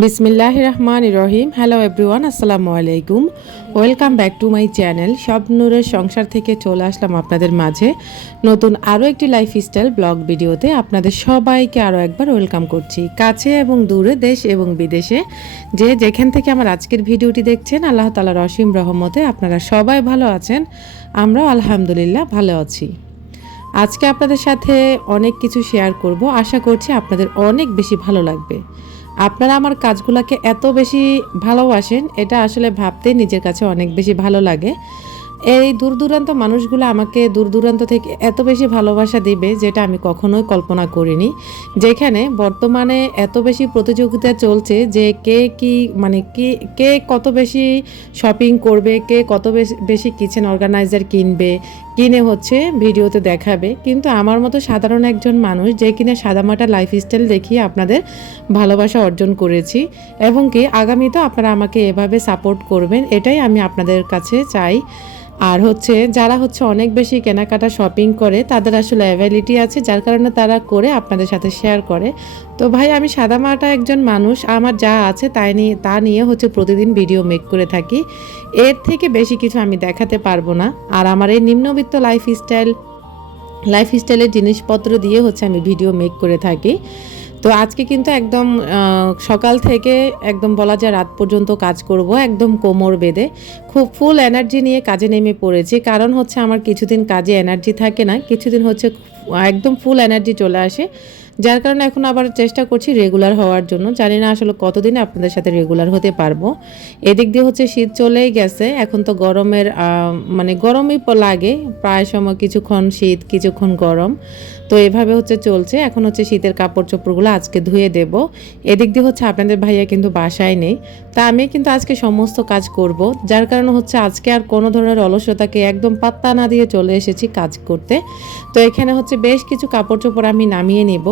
বিসমিল্লাহ রহমান রহিম hello everyone আসসালামু আলাইকুম। Welcome back to my channel সব নূরের সংসার থেকে চলে আসলাম আপনাদের মাঝে। নতুন আরও একটি লাইফস্টাইল ব্লগ ভিডিওতে আপনাদের সবাইকে আরও একবার ওয়েলকাম করছি। কাছে এবং দূরে, দেশ এবং বিদেশে। যে যেখান থেকে আমার আজকের ভিডিওটি দেখছেন, আল্লাহ তালার অসীম রহমতে আপনারা সবাই ভালো আছেন। আমরাও আলহামদুলিল্লাহ ভালো আছি। আজকে আপনাদের সাথে অনেক কিছু শেয়ার করব। আশা করছি আপনাদের অনেক বেশি ভালো লাগবে। আপনারা আমার কাজগুলোকে এত বেশি ভালোবাসেন, এটা আসলে ভাবতে নিজের কাছে অনেক বেশি ভালো লাগে। এই দূর দূরান্ত মানুষগুলো আমাকে দূর দূরান্ত থেকে এত বেশি ভালোবাসা দিবে যেটা আমি কখনোই কল্পনা করিনি। যেখানে বর্তমানে এত বেশি প্রতিযোগিতা চলছে যে কে কি মানে কে কে কত বেশি শপিং করবে, কে কত বেশি কিচেন অর্গানাইজার কিনবে, কিনে হচ্ছে ভিডিওতে দেখাবে। কিন্তু আমার মতো সাধারণ একজন মানুষ যে কিনা সাদামাটা লাইফস্টাইল দেখিয়ে আপনাদের ভালোবাসা অর্জন করেছি এবং কি আগামীতেও আপনারা আমাকে এভাবে সাপোর্ট করবেন, এটাই আমি আপনাদের কাছে চাই। আর হচ্ছে যারা হচ্ছে অনেক বেশি কেনাকাটা শপিং করে, তাদের আসলে অ্যাভেলিটি আছে, যার কারণে তারা করে আপনাদের সাথে শেয়ার করে। তো ভাই, আমি সাদামাটা একজন মানুষ, আমার যা আছে তাই নিয়ে তা নিয়ে হচ্ছে প্রতিদিন ভিডিও মেক করে থাকি। এর থেকে বেশি কিছু আমি দেখাতে পারব না। আর আমার এই নিম্নবিত্ত লাইফস্টাইল লাইফস্টাইলের জিনিসপত্র দিয়ে হচ্ছে আমি ভিডিও মেক করে থাকি। তো আজকে কিন্তু একদম সকাল থেকে একদম বলা যায় রাত পর্যন্ত কাজ করব একদম কোমর বেঁধে। খুব ফুল এনার্জি নিয়ে কাজে নেমে পড়েছি। কারণ হচ্ছে আমার কিছুদিন কাজে এনার্জি থাকে না, কিছুদিন হচ্ছে একদম ফুল এনার্জি চলে আসে। যার কারণে এখন আবার চেষ্টা করছি রেগুলার হওয়ার জন্য। জানি না আসলে কতদিনে আপনাদের সাথে রেগুলার হতে পারব। এদিক দিয়ে হচ্ছে শীত চলেই গেছে। এখন তো গরমের মানে গরমই লাগে। প্রায় সময় কিছুক্ষণ শীত, কিছুক্ষণ গরম। তো এভাবে হচ্ছে চলছে। এখন হচ্ছে শীতের কাপড় চোপড়গুলো আজকে ধুয়ে দেব। এদিক দিয়ে হচ্ছে আপনাদের ভাইয়া কিন্তু বাসায় নেই। তা আমি কিন্তু আজকে সমস্ত কাজ করব। যার কারণে হচ্ছে আজকে আর কোনো ধরনের অলসতাকে একদম পাত্তা না দিয়ে চলে এসেছি কাজ করতে। তো এখানে হচ্ছে বেশ কিছু কাপড় চোপড় আমি নামিয়ে নিব।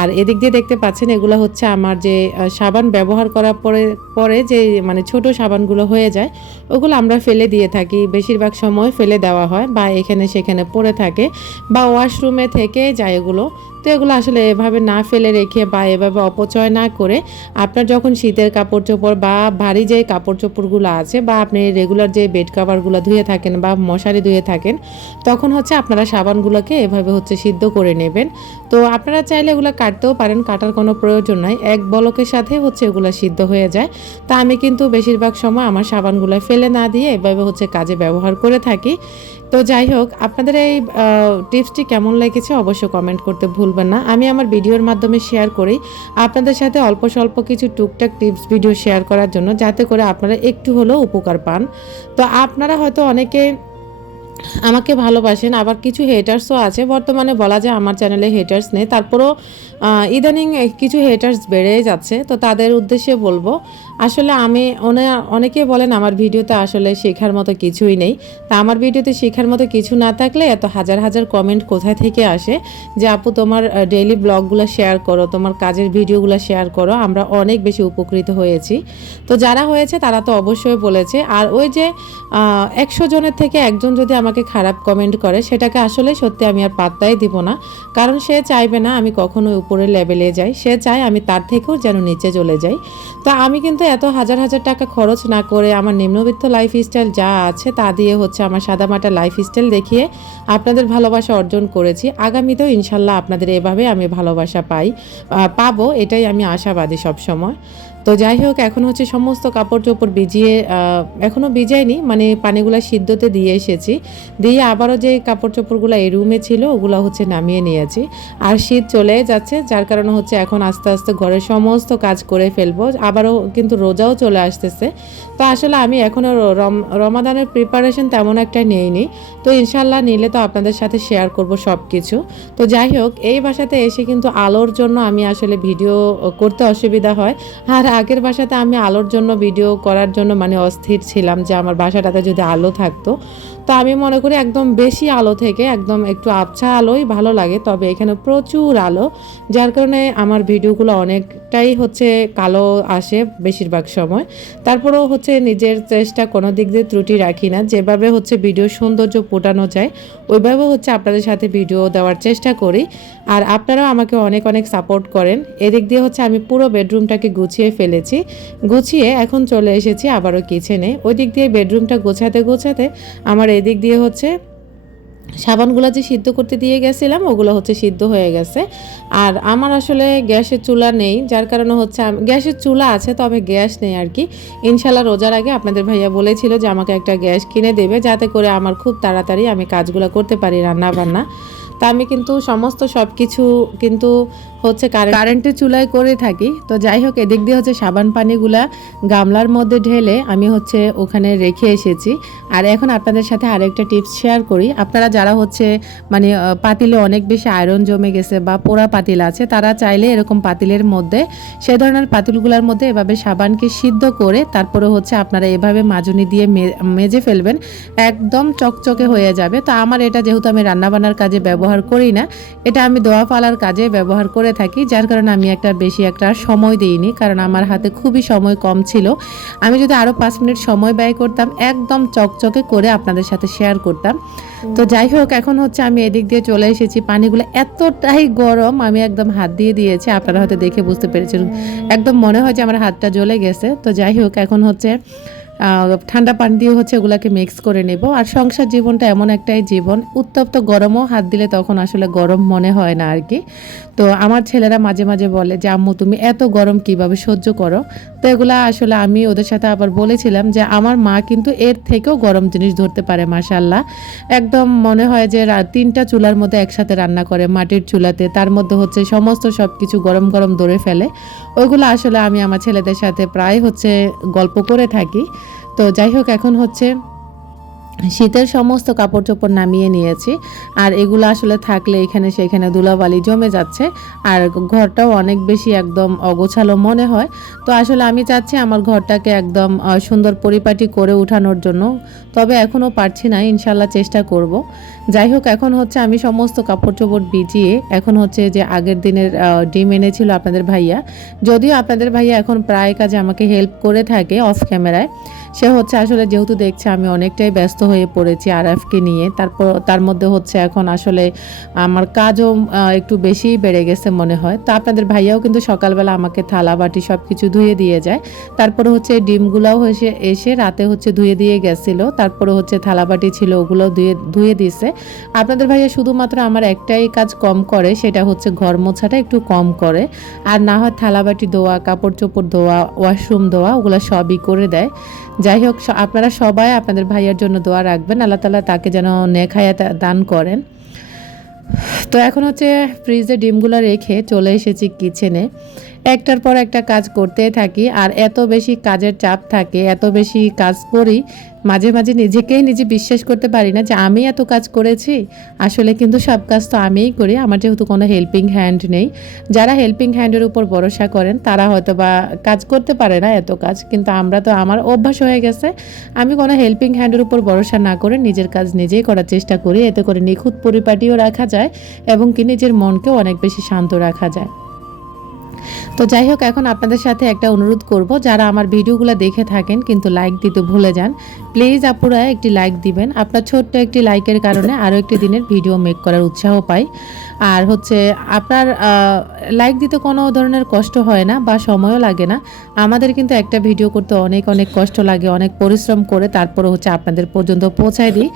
আর এদিক দিয়ে দেখতে পাচ্ছেন এগুলো হচ্ছে আমার যে সাবান ব্যবহার করার পরে পরে যে মানে ছোট সাবানগুলো হয়ে যায়, ওগুলো আমরা ফেলে দিয়ে থাকি। বেশিরভাগ সময় ফেলে দেওয়া হয় বা এখানে সেখানে পড়ে থাকে বা ওয়াশরুমে থেকে যায় এগুলো। এগুলো আসলে এভাবে না ফেলে রেখে বা এভাবে অপচয় না করে আপনার যখন শীতের কাপড় চোপড় বা ভারী যে কাপড় চোপড়গুলো আছে বা আপনি রেগুলার যে বেড কাভারগুলো ধুয়ে থাকেন বা মশারি ধুয়ে থাকেন, তখন হচ্ছে আপনারা সাবানগুলোকে এভাবে হচ্ছে সিদ্ধ করে নেবেন। তো আপনারা চাইলে এগুলো কাটতেও পারেন, কাটার কোনো প্রয়োজন নাই। এক বলকের সাথে হচ্ছে এগুলো সিদ্ধ হয়ে যায়। তা আমি কিন্তু বেশিরভাগ সময় আমার সাবানগুলো ফেলে না দিয়ে এভাবে হচ্ছে কাজে ব্যবহার করে থাকি। তো যাই হোক, আপনাদের এই টিপসটি কেমন লেগেছে অবশ্যই কমেন্ট করতে ভুলবেন না। আমি আমার ভিডিওর মাধ্যমে শেয়ার করি। আপনাদের সাথে অল্প স্বল্প কিছু টুকটাক টিপস ভিডিও শেয়ার করার জন্য যাতে করে আপনারা একটু হলেও উপকার পান। তো আপনারা হয়তো অনেকে আমাকে ভালোবাসেন, আবার কিছু হেটার্সও আছে। বর্তমানে বলা যায় আমার চ্যানেলে হেটার্স নেই। তারপরও ইদানিং কিছু হেটার্স বেড়ে যাচ্ছে, তো তাদের উদ্দেশ্যে বলব, আসলে আমি অনে- অনেকে বলেন আমার ভিডিওতে আসলে শেখার মতো কিছুই নেই। তা আমার ভিডিওতে শেখার মতো কিছু না থাকলে এত হাজার হাজার কমেন্ট কোথায় থেকে আসে? যে আপু তোমার ডেইলি ব্লগগুলো শেয়ার করো, তোমার কাজের ভিডিওগুলো শেয়ার করো, আমরা অনেক বেশি উপকৃত হয়েছি। তো যারা হয়েছে তারা তো অবশ্যই বলেছে। আর ওই যে একশো জনের থেকে একজন যদি আমাকে খারাপ কমেন্ট করে, সেটাকে আসলে সত্যি আমি আর পাত্তাই দিব না। কারণ সে চাইবে না আমি কখনো উপরের লেভেলে যাই সে চায় আমি তার থেকেও যেন নিচে চলে যাই। তো আমি কিন্তু এত হাজার হাজার টাকা খরচ না করে আমার নিম্নবিত্ত লাইফ স্টাইল যা আছে তা দিয়ে হচ্ছে আমার সাদামাটা লাইফ স্টাইল দেখিয়ে আপনাদের ভালোবাসা অর্জন করেছি। আগামীতেও ইনশাল্লাহ আপনাদের এভাবে আমি ভালোবাসা পাই পাবো, এটাই আমি আশাবাদী সবসময়। তো যাই হোক এখন হচ্ছে সমস্ত কাপড় চোপড় ভিজিয়ে আহ, এখনও ভিজাইনি মানে পানিগুলা সিদ্ধতে দিয়ে এসেছি। দিয়ে আবারও যে কাপড় চোপড়গুলো এই রুমে ছিল ওগুলো হচ্ছে নামিয়ে নিয়েছি। আর শীত চলে যাচ্ছে যার কারণে হচ্ছে এখন আস্তে আস্তে ঘরের সমস্ত কাজ করে ফেলব। আবারও কিন্তু রোজাও চলে আসতেছে। তো আসলে আমি এখনও রমাদানের প্রিপারেশন তেমন একটা নেইনি। তো ইনশাল্লাহ নিলে তো আপনাদের সাথে শেয়ার করব সব কিছু তো যাই হোক এই বাসাতে এসে কিন্তু আলোর জন্য আমি আসলে ভিডিও করতে অসুবিধা হয়। আর আগের বাসাতে আমি আলোর জন্য ভিডিও করার জন্য মানে অস্থির ছিলাম যে আমার বাসাটাতে যদি আলো থাকতো তো আমি মনে করি একদম বেশি আলো থেকে একদম একটু আবছা আলোই ভালো লাগে, তবে এখানে প্রচুর আলো, যার কারণে আমার ভিডিওগুলো অনেকটাই হচ্ছে কালো আসে বেশিরভাগ সময়। তারপরেও হচ্ছে নিজের চেষ্টা কোনো দিক দিয়ে ত্রুটি রাখি না, যেভাবে হচ্ছে ভিডিও সৌন্দর্য ফোটানো যায়, ওইভাবে হচ্ছে আপনাদের সাথে ভিডিও দেওয়ার চেষ্টা করি। আর আপনারাও আমাকে অনেক অনেক সাপোর্ট করেন, এদিক দিয়ে হচ্ছে আমি পুরো বেডরুমটাকে গুছিয়ে ফেলেছি, গুছিয়ে এখন চলে এসেছি আবারও কিচেনে। ওই দিক দিয়ে বেডরুমটা গোছাতে গোছাতে আমার এদিক দিয়ে হচ্ছে সাবানগুলো যে সিদ্ধ করতে দিয়ে গেছিলাম, ওগুলো হচ্ছে সিদ্ধ হয়ে গেছে। আর আমার আসলে গ্যাসের চুলা নেই, যার কারণে হচ্ছে গ্যাসের চুলা আছে, তবে গ্যাস নেই আর কি। ইনশাল্লাহ রোজার আগে আপনাদের ভাইয়া বলেছিল যে আমাকে একটা গ্যাস কিনে দেবে, যাতে করে আমার খুব তাড়াতাড়ি আমি কাজগুলো করতে পারি রান্না বান্না তা আমি কিন্তু সমস্ত সব কিছু কিন্তু হচ্ছে কারেন্টের চুলায় করে থাকি। তো যাই হোক, এদিক দিয়ে হচ্ছে সাবান পানিগুলা গামলার মধ্যে ঢেলে আমি হচ্ছে ওখানে রেখে এসেছি। আর এখন আপনাদের সাথে আরেকটা টিপস শেয়ার করি। আপনারা যারা হচ্ছে মানে পাতিলে অনেক বেশি আয়রন জমে গেছে বা পোড়া পাতিল আছে, তারা চাইলে এরকম পাতিলের মধ্যে সে ধরনের পাতিলগুলোর মধ্যে এভাবে সাবানকে সিদ্ধ করে তারপরে হচ্ছে আপনারা এভাবে মাজুনি দিয়ে মেজে ফেলবেন। একদম চকচকে হয়ে যাবে। তো আমার এটা যেহেতু আমি রান্নাবান্নার কাজে ব্যবহার করি না। এটা আমি দোয়া ফালার কাজে ব্যবহার করে থাকি, যার কারণে আমি একটা বেশি একটা সময় দিইনি, কারণ আমার হাতে খুবই সময় কম ছিল। আমি যদি আরও পাঁচ মিনিট সময় ব্যয় করতাম, একদম চকচকে করে আপনাদের সাথে শেয়ার করতাম। তো যাই হোক, এখন হচ্ছে আমি এদিক দিয়ে চলে এসেছি। পানিগুলো এতটাই গরম, আমি একদম হাত দিয়ে দিয়েছি, আপনারা হয়তো দেখে বুঝতে পেরেছেন। একদম মনে হয় যে আমার হাতটা জ্বলে গেছে। তো যাই হোক, এখন হচ্ছে ঠান্ডা পানি দিয়ে হচ্ছে ওগুলাকে মিক্স করে নেব। আর সংসার জীবনটা এমন একটাই জীবন, উত্তপ্ত গরমও হাত দিলে তখন আসলে গরম মনে হয় না আর কি। তো আমার ছেলেরা মাঝে মাঝে বলে যে, আম্মু, তুমি এত গরম কীভাবে সহ্য করো? তো এগুলা আসলে আমি ওদের সাথে আবার বলেছিলাম যে, আমার মা কিন্তু এর থেকেও গরম জিনিস ধরতে পারে মাসাল্লাহ একদম মনে হয় যে তিনটা চুলার মধ্যে একসাথে রান্না করে, মাটির চুলাতে, তার মধ্যে হচ্ছে সমস্ত সব কিছু গরম গরম ধরে ফেলে। ওইগুলো আসলে আমি আমার ছেলেদের সাথে প্রায় হচ্ছে গল্প করে থাকি। তো যাই হোক, এখন হচ্ছে শীতের সমস্ত কাপড় চোপড় নামিয়ে নিয়েছি। আর এগুলো আসলে থাকলে এখানে সেখানে ধুলাবালি জমে যাচ্ছে। আর ঘরটাও অনেক বেশি একদম অগোছালো মনে হয়। তো আসলে আমি চাচ্ছি আমার ঘরটাকে একদম সুন্দর পরিপাটি করে উঠানোর জন্য। তবে এখনও পারছি না, ইনশাল্লাহ চেষ্টা করব। যাই হোক এখন হচ্ছে আমি সমস্ত কাপড় চোপড় ভিজিয়ে এখন হচ্ছে যে আগের দিনের ডিম এনেছিল আপনাদের ভাইয়া। যদিও আপনাদের ভাইয়া এখন প্রায় কাজে আমাকে হেল্প করে থাকে অফ ক্যামেরায়। সে হচ্ছে আসলে যেহেতু দেখছে আমি অনেকটাই ব্যস্ত হয়ে পড়েছি আরএফকে নিয়ে, তারপর তার মধ্যে হচ্ছে এখন আসলে আমার কাজও একটু বেশিই বেড়ে গেছে মনে হয়। তো আপনাদের ভাইয়াও কিন্তু সকালবেলা আমাকে থালা, বাটি সব কিছু ধুয়ে দিয়ে যায়। তারপরে হচ্ছে ডিমগুলাও এসে এসে রাতে হচ্ছে ধুয়ে দিয়ে গেছিল। তারপরে হচ্ছে থালা, বাটি ছিল, ওগুলো ধুয়ে ধুয়ে দিছে। আপনাদের ভাইয়া শুধুমাত্র আমার একটাই কাজ কম করে, সেটা হচ্ছে ঘর মোছাটা একটু কম করে। আর না হয় থালা বাটি ধোয়া কাপড় চোপড় ধোয়া, ওয়াশরুম ধোয়া, ওগুলো সবই করে দেয়। যাই হোক আপনারা সবাই আপনাদের ভাইয়ার জন্য দোয়া রাখবেন। আল্লাহ তালা তাকে যেন নেখায়া দান করেন। তো এখন হচ্ছে ফ্রিজে ডিমগুলো রেখে চলে এসেছি কিচেনে একটার পর একটা কাজ করতে থাকি আর এত বেশি কাজের চাপ থাকে, এত বেশি কাজ করি, মাঝে মাঝে নিজেকেই নিজে বিশ্বাস করতে পারি না যে আমি এত কাজ করেছি। আসলে কিন্তু সব কাজ তো আমিই করি, আমার যেহেতু কোনো হেল্পিং হ্যান্ড নেই। যারা হেল্পিং হ্যান্ডের উপর ভরসা করেন, তারা হয়তো বা কাজ করতে পারে না এত কাজ, কিন্তু আমরা তো আমার অভ্যাস হয়ে গেছে। আমি কোনো হেল্পিং হ্যান্ডের উপর ভরসা না করে নিজের কাজ নিজেই করার চেষ্টা করি, এতে করে নিখুঁত পরিপাটিও রাখা যায় এবং কি নিজের মনকেও অনেক বেশি শান্ত রাখা যায়। তো যাই হোক, এখন আপনাদের সাথে একটা অনুরোধ করব, যারা আমার ভিডিওগুলো দেখে থাকেন কিন্তু লাইক দিতে ভুলে যান প্লিজ আপুরা একটি লাইক দিবেন। আপনার ছোট্ট একটি লাইকের কারণে আরও একটি দিনের ভিডিও মেক করার উৎসাহ পাই। আর হচ্ছে, আপনার লাইক দিতে কোনো ধরনের কষ্ট হয় না বা সময়ও লাগে না। আমাদের কিন্তু একটা ভিডিও করতে অনেক অনেক কষ্ট লাগে, অনেক পরিশ্রম করে তারপরে হচ্ছে আপনাদের পর্যন্ত পৌঁছায় দিই।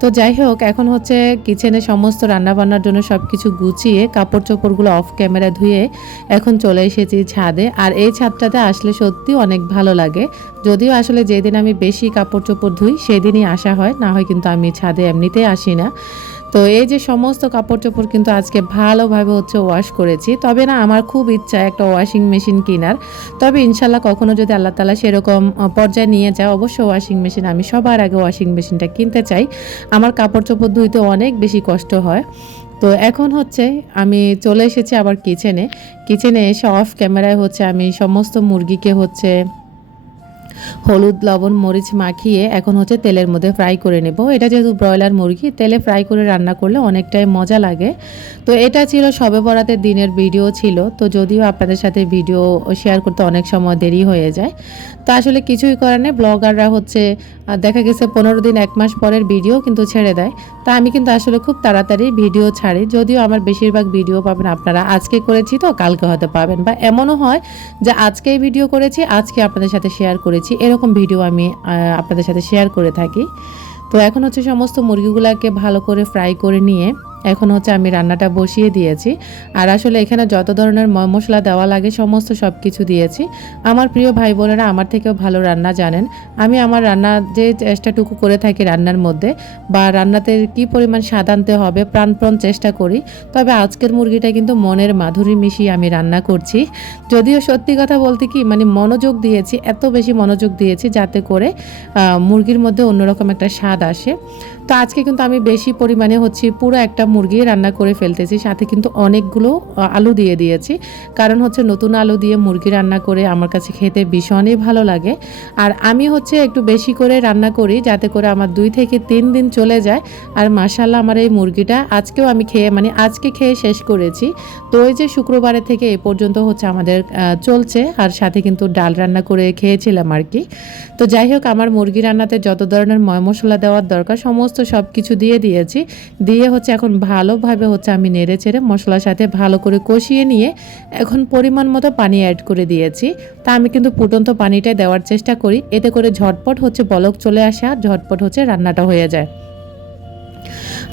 তো যাই হোক, এখন হচ্ছে কিচেনে সমস্ত রান্নাবান্নার জন্য সব কিছু গুছিয়ে কাপড় চোপড়গুলো অফ ক্যামেরা ধুয়ে এখন চলে এসেছি ছাদে। আর এই ছাদটাতে আসলে সত্যি অনেক ভালো লাগে। যদিও আসলে যেদিন আমি বেশি কাপড় চোপড় ধুই, সেদিনই আসা হয়, না হয় কিন্তু আমি ছাদে এমনিতেই আসি না। তো এই যে সমস্ত কাপড় চোপড় কিন্তু আজকে ভালোভাবে হচ্ছে ওয়াশ করেছি। তবে না, আমার খুব ইচ্ছা একটা ওয়াশিং মেশিন কেনার। তবে ইনশাল্লাহ কখনো যদি আল্লাহ তালা সেরকম পর্যায়ে নিয়ে যায়, অবশ্যই ওয়াশিং মেশিন আমি সবার আগে ওয়াশিং মেশিনটা কিনতে চাই। আমার কাপড় চোপড় ধুইতে অনেক বেশি কষ্ট হয়। তো এখন হচ্ছে আমি চলে এসেছি আবার কিচেনে কিচেনে এসে অফ ক্যামেরায় হচ্ছে আমি সমস্ত মুরগিকে হচ্ছে হলুদ, লবণ, মরিচ মাখিয়ে এখন হচ্ছে তেলের মধ্যে ফ্রাই করে নেব। এটা যেহেতু ব্রয়লার মুরগি, তেলে ফ্রাই করে রান্না করলে অনেকটাই মজা লাগে। তো এটা ছিল সবে বরাতের দিনের ভিডিও ছিল। তো যদিও আপনাদের সাথে ভিডিও শেয়ার করতে অনেক সময় দেরি হয়ে যায়। তো আসলে কিছুই করার নেই। ব্লগাররা হচ্ছে দেখা গেছে পনেরো দিন, এক মাস পরের ভিডিও কিন্তু ছেড়ে দেয়। তা আমি কিন্তু আসলে খুব তাড়াতাড়ি ভিডিও ছাড়ি। যদিও আমার বেশিরভাগ ভিডিও পাবেন আপনারা আজকে করেছি তো কালকে হয়তো পাবেন। বা এমনও হয় যে আজকেই ভিডিও করেছি, আজকে আপনাদের সাথে শেয়ার করেছি। এরকম ভিডিও আমি আপনাদের সাথে শেয়ার করে থাকি। তো এখন হচ্ছে সমস্ত মুরগিগুলোকে ভালো করে ফ্রাই করে নিয়ে এখন হচ্ছে আমি রান্নাটা বসিয়ে দিয়েছি। আর আসলে এখানে যত ধরনের মশলা দেওয়া লাগে সমস্ত সব কিছু দিয়েছি। আমার প্রিয় ভাই বোনেরা আমার থেকেও ভালো রান্না জানেন। আমি আমার রান্না যে চেষ্টাটুকু করে থাকি রান্নার মধ্যে বা রান্নাতে কি পরিমাণ স্বাদ আনতে হবে প্রাণপ্রণ চেষ্টা করি, তবে আজকের মুরগিটা কিন্তু মনের মাধুরী মিশিয়ে আমি রান্না করছি। যদিও সত্যি কথা বলতে কি মানে মনোযোগ দিয়েছি, এত বেশি মনোযোগ দিয়েছি যাতে করে মুরগির মধ্যে অন্যরকম একটা স্বাদ আসে। তো আজকে কিন্তু আমি বেশি পরিমাণে হচ্ছে পুরো একটা মুরগি রান্না করে ফেলতেছি, সাথে কিন্তু অনেকগুলো আলু দিয়ে দিয়েছি। কারণ হচ্ছে নতুন আলু দিয়ে মুরগি রান্না করে আমার কাছে খেতে ভীষণই ভালো লাগে। আর আমি হচ্ছে একটু বেশি করে রান্না করি যাতে করে আমার দুই থেকে তিন দিন চলে যায়। আর মাসাল্লাহ আমার এই মুরগিটা আজকেও আমি খেয়ে মানে আজকে খেয়ে শেষ করেছি। তো ওই যে শুক্রবারে থেকে এ পর্যন্ত হচ্ছে আমাদের চলছে। আর সাথে কিন্তু ডাল রান্না করে খেয়েছিলাম আর কি। তো যাই হোক, আমার মুরগি রান্নাতে যত ধরনের ময় মশলা দেওয়ার দরকার, সমস্ত সব কিছু দিয়ে দিয়েছি। দিয়ে হচ্ছে এখন ভালোভাবে হচ্ছে আমি নেড়ে চেড়ে মশলার সাথে ভালো করে কষিয়ে নিয়ে এখন পরিমাণ মতো পানি অ্যাড করে দিয়েছি। তা আমি কিন্তু ফুটন্ত পানিটাই দেওয়ার চেষ্টা করি। এতে করে ঝটপট হচ্ছে বলক চলে আসে ঝটপট হচ্ছে রান্নাটা হয়ে যায়।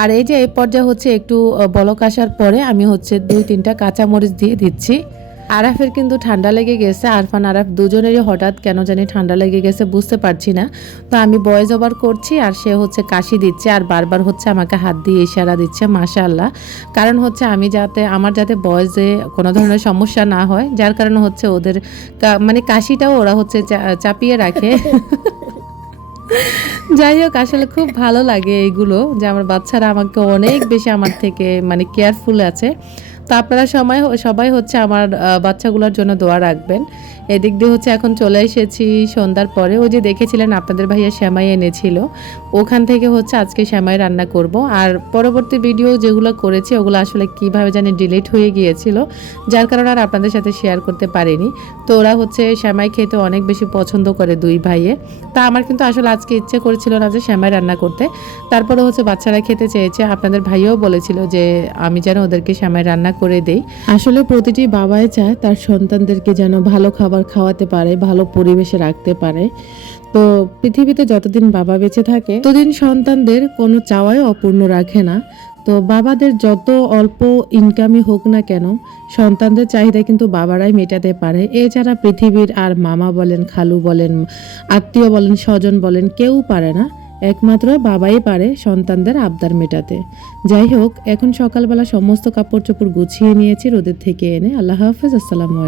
আর এই যে এই পর্যায়ে হচ্ছে একটু বলক আসার পরে আমি হচ্ছে দুই তিনটা কাঁচামরিচ দিয়ে দিচ্ছি। আরাফের কিন্তু ঠান্ডা লেগে গেছে, আরফান, আরাফ দুজনেরই হঠাৎ কেন জানি ঠান্ডা লেগে গেছে বুঝতে পারছি না। তো আমি বয়েজ ওভার করছি আর সে হচ্ছে কাশি দিচ্ছে আর বারবার হচ্ছে আমাকে হাত দিয়ে ইশারা দিচ্ছে, মাশাআল্লাহ। কারণ হচ্ছে আমি যাতে, আমার যাতে বয়েজে কোনো ধরনের সমস্যা না হয়, যার কারণে হচ্ছে ওদের মানে কাশিটাও ওরা হচ্ছে চাপিয়ে রাখে। যাই হোক, আসলে খুব ভালো লাগে এইগুলো যে আমার বাচ্চারা আমাকে অনেক বেশি আমার থেকে মানে কেয়ারফুল আছে। তো আপনারা সময় সবাই হচ্ছে আমার বাচ্চাগুলোর জন্য দোয়া রাখবেন। এদিক দিয়ে হচ্ছে এখন চলে এসেছি সন্ধ্যার পরে। ওই যে দেখেছিলেন আপনাদের ভাইয়া শ্যামাই এনেছিল। ওখান থেকে হচ্ছে আজকে শ্যামাই রান্না করব। আর পরবর্তী ভিডিও যেগুলো করেছি, ওগুলো আসলে কীভাবে জানি ডিলিট হয়ে গিয়েছিল। যার কারণে আর আপনাদের সাথে শেয়ার করতে পারিনি। তো ওরা হচ্ছে শ্যামাই খেতে অনেক বেশি পছন্দ করে দুই ভাইয়ে। তা আমার কিন্তু আসলে আজকে ইচ্ছে করেছিল না যে শ্যামাই রান্না করতে। তারপরে হচ্ছে বাচ্চারা খেতে চেয়েছে। আপনাদের ভাইও বলেছিল যে আমি যেন ওদেরকে শ্যামাই রান্না করে দেই। আসলে প্রতিটি বাবাই চায় তার সন্তানদেরকে যেন ভালো খাবার খাওয়াতে পারে, ভালো পরিবেশে রাখতে পারে। তো পৃথিবীতে যতদিন বাবা বেঁচে থাকে, ততদিন সন্তানদের কোনো চাওয়াই অপূর্ণ রাখে না। তো বাবাদের যত অল্প ইনকামই হোক না কেন, সন্তানদের চাহিদা কিন্তু বাবারাই মেটাতে পারে। এছাড়া পৃথিবীর আর মামা বলেন, খালু বলেন, আত্মীয় বলেন, স্বজন বলেন, কেউ পারে না। একমাত্র বাবাই পারে সন্তানদের আবদার মেটাতে। যাই হোক, এখন সকালবেলা সমস্ত কাপড় চোপড় গুছিয়ে নিয়েছি, রোদের থেকে এনে। আল্লাহ হাফেজ, আসসালামু আলাইকুম।